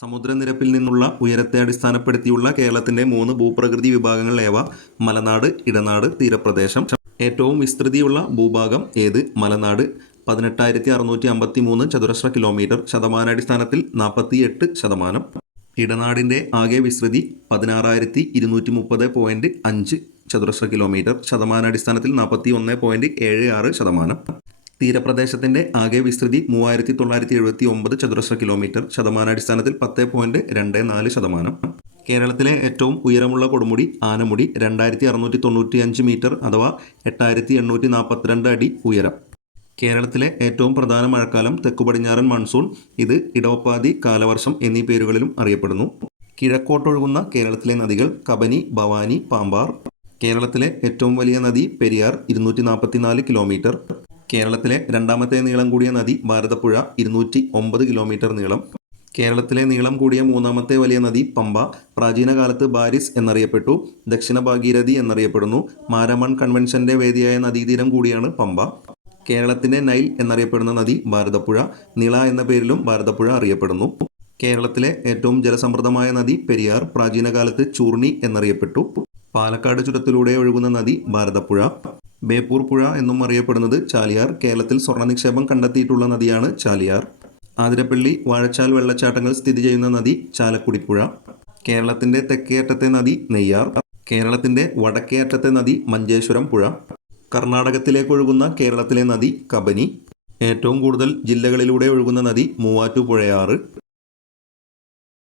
സമുദ്രനിരപ്പിൽ നിന്നുള്ള ഉയരത്തെ അടിസ്ഥാനപ്പെടുത്തിയുള്ള കേരളത്തിന്റെ മൂന്ന് ഭൂപ്രകൃതി വിഭാഗങ്ങൾ ഏവ? മലനാട് ഇടനാട് തീരപ്രദേശം. ഏറ്റവും വിസ്തൃതിയുള്ള ഭൂഭാഗം ഏത്? മലനാട് പതിനെട്ടായിരത്തി അറുന്നൂറ്റി അമ്പത്തി മൂന്ന് ചതുരശ്ര കിലോമീറ്റർ ശതമാനാടിസ്ഥാനത്തിൽ നാൽപ്പത്തി എട്ട് ശതമാനം. ഇടനാടിന്റെ ആകെ വിസ്തൃതി പതിനാറായിരത്തി ഇരുന്നൂറ്റി മുപ്പത് പോയിന്റ് അഞ്ച് ചതുരശ്ര കിലോമീറ്റർ ശതമാനാടിസ്ഥാനത്തിൽ നാൽപ്പത്തി ഒന്ന് പോയിന്റ് ഏഴ് ആറ് ശതമാനം. തീരപ്രദേശത്തിന്റെ ആകെ വിസ്തൃതി മൂവായിരത്തി തൊള്ളായിരത്തി എഴുപത്തി ഒമ്പത് ചതുരശ്ര കിലോമീറ്റർ. ശതമാനാടിസ്ഥാനത്തിൽ പത്ത് പോയിന്റ് രണ്ട് നാല് ശതമാനം. കേരളത്തിലെ ഏറ്റവും ഉയരമുള്ള കൊടുമുടി ആനമുടി രണ്ടായിരത്തി അറുന്നൂറ്റി തൊണ്ണൂറ്റി അഞ്ച് മീറ്റർ അഥവാ എട്ടായിരത്തി എണ്ണൂറ്റി നാൽപ്പത്തിരണ്ട് അടി ഉയരം. കേരളത്തിലെ ഏറ്റവും പ്രധാന മഴക്കാലം തെക്കു പടിഞ്ഞാറൻ മൺസൂൺ. ഇത് ഇടവപ്പാതി കാലവർഷം എന്നീ പേരുകളിലും അറിയപ്പെടുന്നു. കിഴക്കോട്ടൊഴുകുന്ന കേരളത്തിലെ നദികൾ കബനി ഭവാനി പാമ്പാർ. കേരളത്തിലെ ഏറ്റവും വലിയ നദി പെരിയാർ ഇരുന്നൂറ്റി നാൽപ്പത്തിനാല് കിലോമീറ്റർ. കേരളത്തിലെ രണ്ടാമത്തെ നീളം കൂടിയ നദി ഭാരതപ്പുഴ ഇരുന്നൂറ്റി ഒമ്പത് കിലോമീറ്റർ നീളം. കേരളത്തിലെ നീളം കൂടിയ മൂന്നാമത്തെ വലിയ നദി പമ്പ പ്രാചീന കാലത്ത് ബാരിസ് എന്നറിയപ്പെട്ടു ദക്ഷിണ ഭാഗീരഥി എന്നറിയപ്പെടുന്നു മാരമൺ കൺവെൻഷന്റെ വേദിയായ നദീതീരം കൂടിയാണ് പമ്പ. കേരളത്തിന്റെ നൈൽ എന്നറിയപ്പെടുന്ന നദി ഭാരതപ്പുഴ നിള എന്ന പേരിലും ഭാരതപ്പുഴ അറിയപ്പെടുന്നു. കേരളത്തിലെ ഏറ്റവും ജലസമൃദ്ധമായ നദി പെരിയാർ പ്രാചീന കാലത്ത് ചൂർണി എന്നറിയപ്പെട്ടു. പാലക്കാട് ചുരത്തിലൂടെ ഒഴുകുന്ന നദി ഭാരതപ്പുഴ. ബേപ്പൂർ പുഴ എന്നും അറിയപ്പെടുന്നത് ചാലിയാർ. കേരളത്തിൽ സ്വർണ നിക്ഷേപം കണ്ടെത്തിയിട്ടുള്ള നദിയാണ് ചാലിയാർ. ആതിരപ്പള്ളി വാഴച്ചാൽ വെള്ളച്ചാട്ടങ്ങൾ സ്ഥിതി ചെയ്യുന്ന നദി ചാലക്കുടിപ്പുഴ കേരളത്തിന്റെ തെക്കേറ്റത്തെ നദി നെയ്യാർ. കേരളത്തിന്റെ വടക്കേറ്റത്തെ നദി മഞ്ചേശ്വരം പുഴ. കർണാടകത്തിലേക്ക് ഒഴുകുന്ന കേരളത്തിലെ നദി കബനി. ഏറ്റവും കൂടുതൽ ജില്ലകളിലൂടെ ഒഴുകുന്ന നദി മൂവാറ്റുപുഴയാറ്